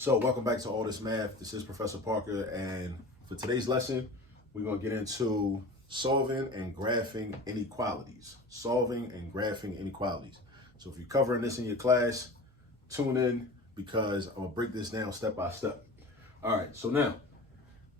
So welcome back to All This Math. This is Professor Parker, and for today's lesson, we're going to get into solving and graphing inequalities. Solving and graphing inequalities. So if you're covering this in your class, tune in because I'm going to break this down step by step. All right, so now,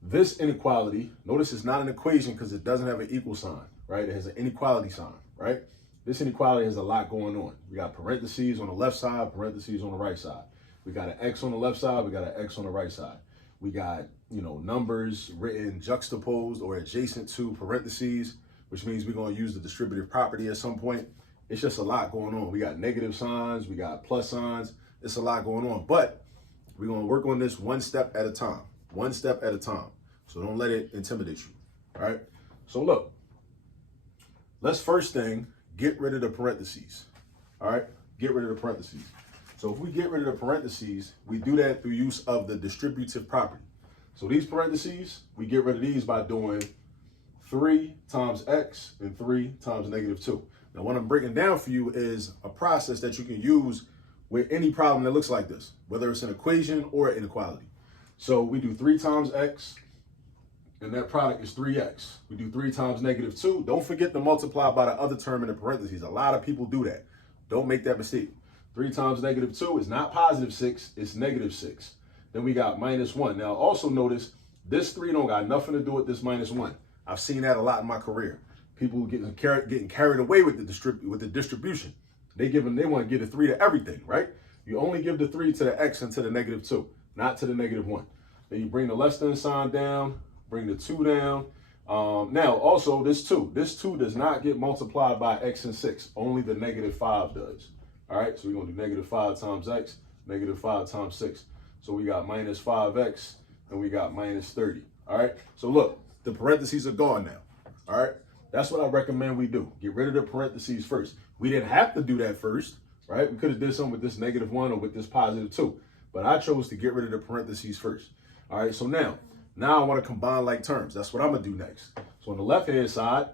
this inequality, notice it's not an equation because it doesn't have an equal sign, right? It has an inequality sign, right? This inequality has a lot going on. We got parentheses on the left side, parentheses on the right side. We got an X on the left side, we got an X on the right side. We got, numbers written juxtaposed or adjacent to parentheses, which means we're going to use the distributive property at some point. It's just a lot going on. We got negative signs, we got plus signs. It's a lot going on, but we're going to work on this one step at a time. One step at a time. So don't let it intimidate you, all right? So look, let's first thing, get rid of the parentheses, all right? Get rid of the parentheses. So if we get rid of the parentheses, we do that through use of the distributive property. So these parentheses, we get rid of these by doing 3 times x and 3 times -2. Now what I'm breaking down for you is a process that you can use with any problem that looks like this, whether it's an equation or an inequality. So we do 3 times x, and that product is 3x. We do 3 times -2. Don't forget to multiply by the other term in the parentheses. A lot of people do that. Don't make that mistake. 3 times -2 is not +6, it's -6. Then we got -1. Now also notice this 3 don't got nothing to do with this -1. I've seen that a lot in my career. People getting carried away with the distribution. They want to give the 3 to everything, right? You only give the 3 to the x and to the -2, not to the -1. Then you bring the less than sign down, bring the 2 down. Now also this 2 does not get multiplied by x and 6, only the -5 does. All right, so we're going to do -5 times x, -5 times 6. So we got -5x and we got -30. All right, so look, the parentheses are gone now. All right, that's what I recommend we do. Get rid of the parentheses first. We didn't have to do that first, right? We could have did something with this -1 or with this +2, but I chose to get rid of the parentheses first. All right, so now I want to combine like terms. That's what I'm going to do next. So on the left-hand side,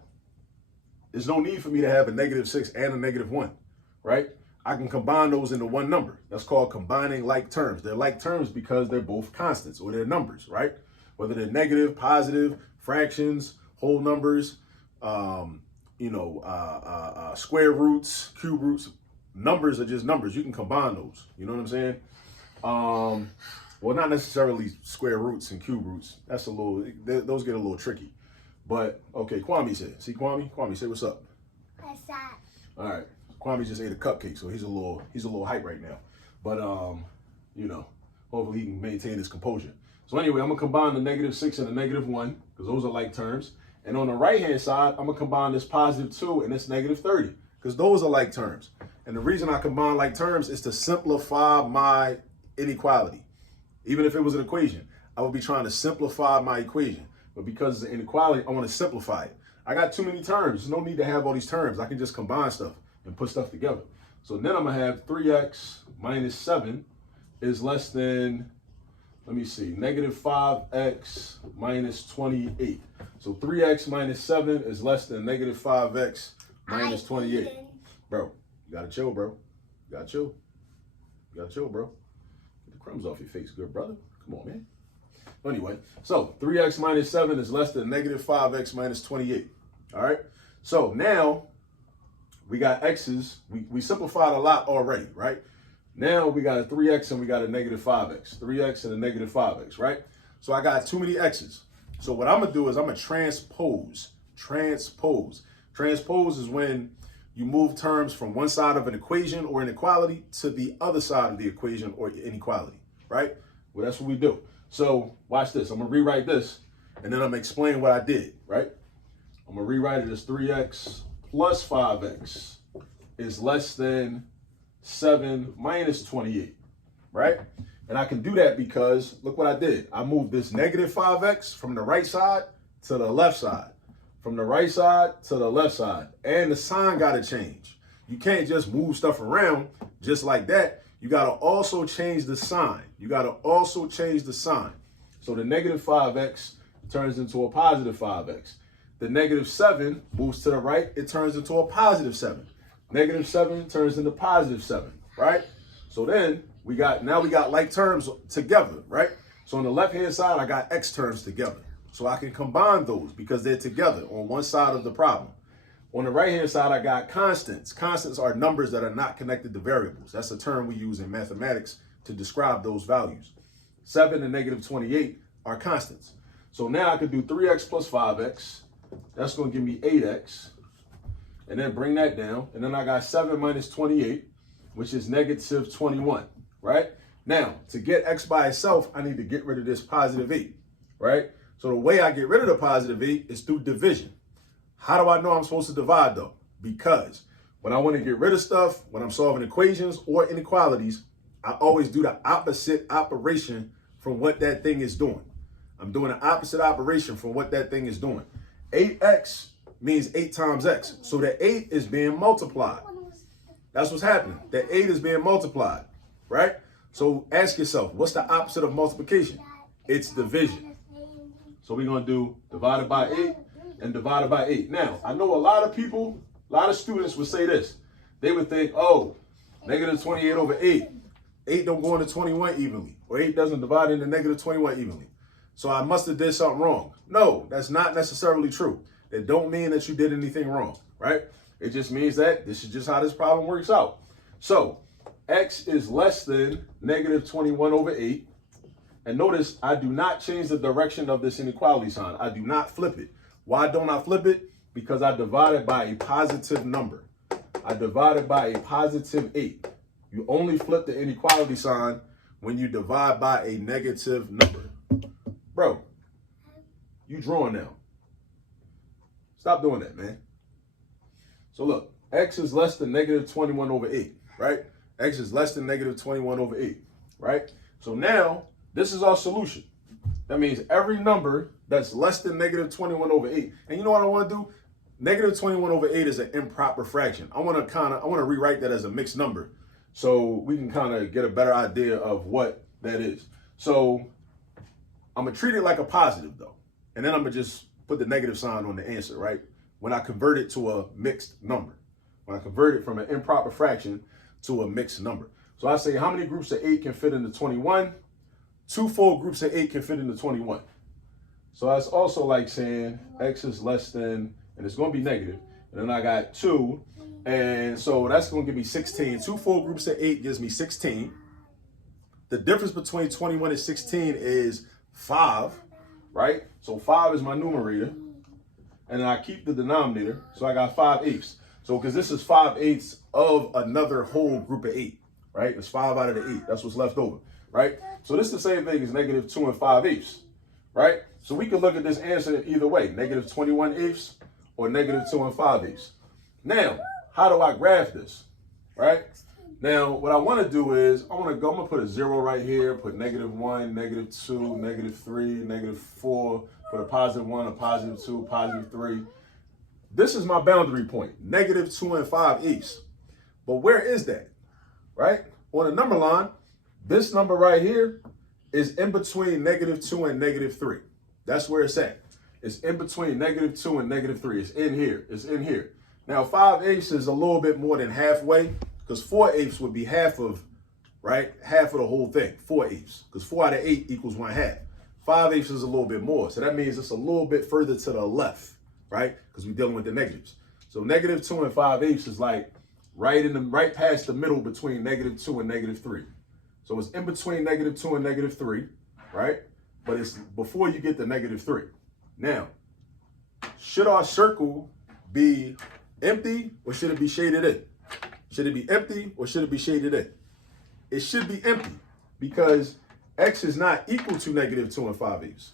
there's no need for me to have a -6 and a -1, right? I can combine those into one number. That's called combining like terms. They're like terms because they're both constants or they're numbers, right? Whether they're negative, positive, fractions, whole numbers, square roots, cube roots. Numbers are just numbers. You can combine those. You know what I'm saying? Well, not necessarily square roots and cube roots. That's those get a little tricky. But okay, Kwame's here. See Kwame? Kwame, say what's up. What's up? All right. Kwame just ate a cupcake, so he's a little hype right now. But hopefully he can maintain his composure. So anyway, I'm gonna combine the -6 and the -1 because those are like terms. And on the right-hand side, I'm gonna combine this +2 and this -30 because those are like terms. And the reason I combine like terms is to simplify my inequality. Even if it was an equation, I would be trying to simplify my equation. But because it's an inequality, I want to simplify it. I got too many terms. There's no need to have all these terms. I can just combine stuff and put stuff together. So then I'm gonna have 3x minus 7 is less than, let me see, -5x minus 28. So 3x minus 7 is less than -5x minus 28. Bro, you gotta chill, bro. You gotta chill. You gotta chill, bro. Get the crumbs off your face, good brother. Come on, man. Anyway, so 3x minus 7 is less than -5x minus 28. All right, so now we got x's. We simplified a lot already, right? Now we got a 3x and we got a -5x. 3x and a -5x, right? So I got too many x's. So what I'm going to do is I'm going to transpose. Transpose. Transpose is when you move terms from one side of an equation or inequality to the other side of the equation or inequality, right? Well, that's what we do. So watch this. I'm going to rewrite this, and then I'm going to explain what I did, right? I'm going to rewrite it as 3x plus 5x is less than 7 minus 28, right? And I can do that because look what I did. I moved this -5x from the right side to the left side, from the right side to the left side, and the sign got to change. You can't just move stuff around just like that. You got to also change the sign. You got to also change the sign. So the -5x turns into a +5x. The -7 moves to the right, it turns into a +7. -7 turns into +7, right? So then we got like terms together, right? So on the left-hand side, I got X terms together. So I can combine those because they're together on one side of the problem. On the right-hand side, I got constants. Constants are numbers that are not connected to variables. That's a term we use in mathematics to describe those values. 7 and negative 28 are constants. So now I could do 3x plus 5x. That's going to give me 8x. And then bring that down. And then I got 7 minus 28, which is negative 21, right? Now, to get x by itself, I need to get rid of this positive 8, right? So the way I get rid of the positive 8 is through division. How do I know I'm supposed to divide, though? Because when I want to get rid of stuff, when I'm solving equations or inequalities, I always do the opposite operation from what that thing is doing. I'm doing the opposite operation from what that thing is doing. 8x means 8 times x. So the 8 is being multiplied. That's what's happening. The 8 is being multiplied, right? So ask yourself, what's the opposite of multiplication? It's division. So we're going to do divided by 8 and divided by 8. Now, I know a lot of people, a lot of students would say this. They would think, oh, negative 28 over 8. 8 don't go into 21 evenly, or 8 doesn't divide into negative 21 evenly. So I must have did something wrong. No, that's not necessarily true. It don't mean that you did anything wrong, right? It just means that this is just how this problem works out. So x is less than negative 21 over 8. And notice I do not change the direction of this inequality sign. I do not flip it. Why don't I flip it? Because I divided by a positive number. I divided by a positive 8. You only flip the inequality sign when you divide by a negative number. Bro, you drawing now. Stop doing that, man. So look, x is less than negative 21 over 8, right? X is less than negative 21 over 8, right? So now, this is our solution. That means every number that's less than negative 21 over 8. And you know what I want to do? Negative 21 over 8 is an improper fraction. I want to rewrite that as a mixed number so we can kind of get a better idea of what that is. So I'm going to treat it like a positive, though. And then I'm going to just put the negative sign on the answer, right? When I convert it to a mixed number. When I convert it from an improper fraction to a mixed number. So I say, how many groups of 8 can fit into 21? 2 full groups of 8 can fit into 21. So that's also like saying x is less than, and it's going to be negative. And then I got 2. And so that's going to give me 16. 2 full groups of 8 gives me 16. The difference between 21 and 16 is 5, right? So 5 is my numerator. And then I keep the denominator. So I got 5/8. So because this is 5/8 of another whole group of 8, right? It's 5 out of the 8. That's what's left over, right? So this is the same thing as negative 2 and 5/8, right? So we can look at this answer either way, negative 21/8 or negative 2 and 5/8. Now, how do I graph this, right? Now, what I want to do is I'm going to put a 0 right here, put negative 1, negative 2, negative 3, negative 4, put a positive 1, a positive 2, positive 3. This is my boundary point, negative 2 and 5/8. But where is that, right? On the number line, this number right here is in between negative 2 and negative 3. That's where it's at. It's in between negative 2 and negative 3. It's in here. It's in here. Now, 5/8 is a little bit more than halfway because 4/8 would be half of, right? Half of the whole thing, 4/8. Because 4 out of 8 equals 1/2. 5/8 is a little bit more. So that means it's a little bit further to the left, right? Because we're dealing with the negatives. So negative 2 and 5/8 is like right past the middle between negative 2 and negative 3. So it's in between negative 2 and negative 3, right? But it's before you get to negative 3. Now, should our circle be empty or should it be shaded in? Should it be empty or should it be shaded in? It should be empty because x is not equal to negative 2 and 5/8.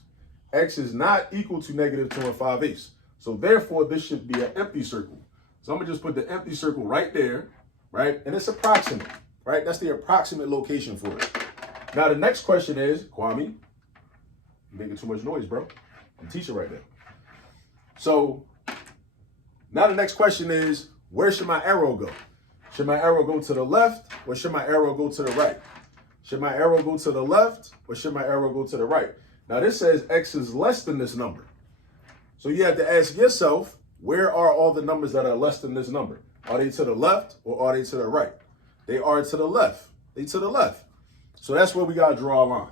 X is not equal to negative 2 and 5/8. So therefore, this should be an empty circle. So I'm going to just put the empty circle right there, right? And it's approximate, right? That's the approximate location for it. Now, the next question is, Kwame, you're making too much noise, bro. I'm teaching right there. So now the next question is, where should my arrow go? Should my arrow go to the left or should my arrow go to the right? Should my arrow go to the left or should my arrow go to the right? Now this says x is less than this number. So you have to ask yourself, where are all the numbers that are less than this number? Are they to the left or are they to the right? They are to the left. They to the left. So that's where we got to draw a line.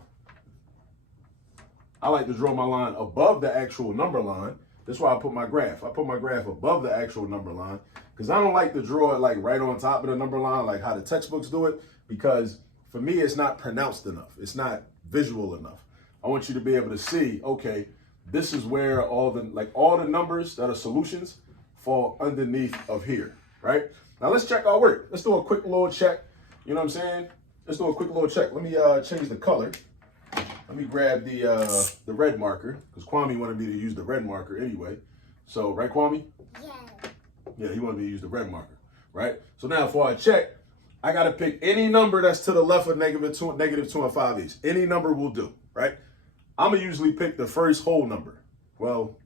I like to draw my line above the actual number line. That's why I put my graph. I put my graph above the actual number line because I don't like to draw it like right on top of the number line like how the textbooks do it, because for me, it's not pronounced enough. It's not visual enough. I want you to be able to see, okay, this is where all the numbers that are solutions fall underneath of here, right? Now let's check our work. Let's do a quick little check. You know what I'm saying? Let's do a quick little check. Let me change the color. Let me grab the red marker, because Kwame wanted me to use the red marker anyway. So, right, Kwame? Yeah. Yeah, he wanted me to use the red marker, right? So now for our check, I got to pick any number that's to the left of negative 2 5/8. Any number will do, right? I'm going to usually pick the first whole number. Well,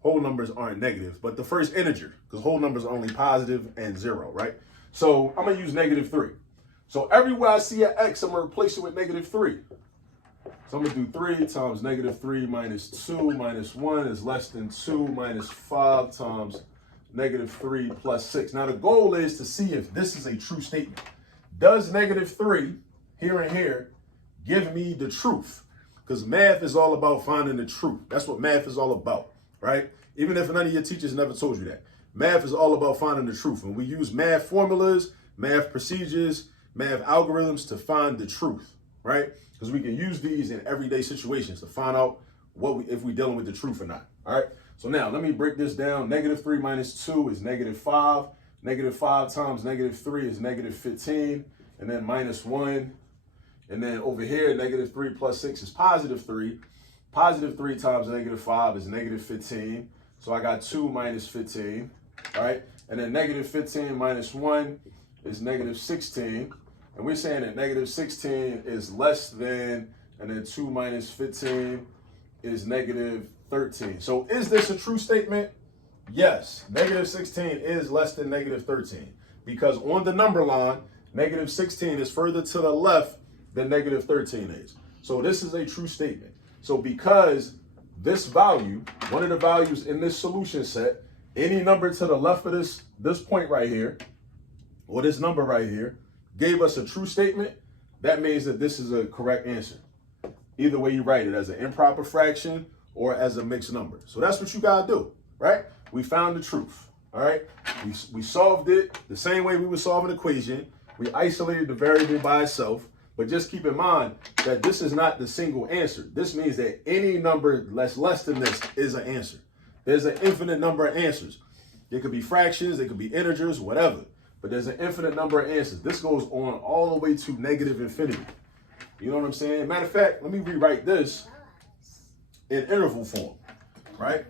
whole numbers aren't negative, but the first integer, because whole numbers are only positive and 0, right? So I'm going to use -3. So everywhere I see an x, I'm going to replace it with -3. So I'm going to do 3 times -3 minus 2 minus 1 is less than 2 minus 5 times -3 plus 6. Now the goal is to see if this is a true statement. Does -3 here and here give me the truth? Because math is all about finding the truth. That's what math is all about, right? Even if none of your teachers never told you that. Math is all about finding the truth. And we use math formulas, math procedures, math algorithms to find the truth, right? Because we can use these in everyday situations to find out if we're dealing with the truth or not, all right? So now let me break this down. -3 minus 2 is -5. -5 times -3 is -15. And then -1. And then over here, -3 plus 6 is +3. +3 times -5 is -15. So I got 2 minus 15, all right? And then -15 minus 1 is -16. And we're saying that -16 is less than, and then 2 minus 15 is -13. So is this a true statement? Yes, -16 is less than -13, because on the number line, -16 is further to the left than -13 is. So this is a true statement. So because this value, one of the values in this solution set, any number to the left of this point right here, or this number right here, gave us a true statement, that means that this is a correct answer. Either way you write it, as an improper fraction or as a mixed number. So that's what you gotta do, right? We found the truth, all right? We solved it the same way we would solve an equation. We isolated the variable by itself, but just keep in mind that this is not the single answer. This means that any number that's less than this is an answer. There's an infinite number of answers. It could be fractions, it could be integers, whatever. But there's an infinite number of answers. This goes on all the way to -infinity. You know what I'm saying? Matter of fact, let me rewrite this in interval form, right?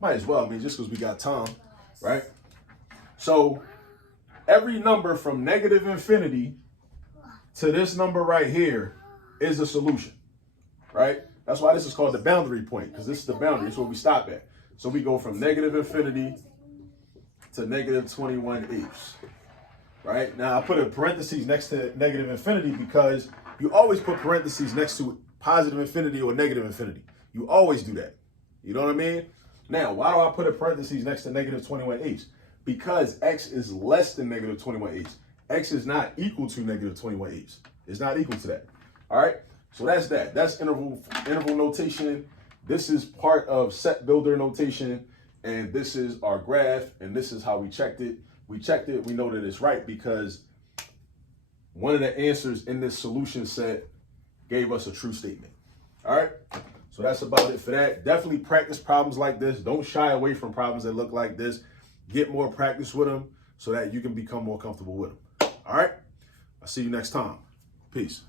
Might as well, I mean, just because we got time, right? So every number from -infinity to this number right here is a solution, right? That's why this is called the boundary point, because this is the boundary. It's where we stop at. So we go from -infinity to -21/8, right? Now I put a parentheses next to -infinity because you always put parentheses next to +infinity or -infinity. You always do that. You know what I mean? Now, why do I put a parentheses next to -21/8? Because x is less than -21/8. X is not equal to -21/8. It's not equal to that. All right? So that's that. That's interval notation. This is part of set builder notation. And this is our graph, and this is how we checked it. We checked it, we know that it's right because one of the answers in this solution set gave us a true statement. All right, so that's about it for that. Definitely practice problems like this. Don't shy away from problems that look like this. Get more practice with them so that you can become more comfortable with them. All right, I'll see you next time. Peace.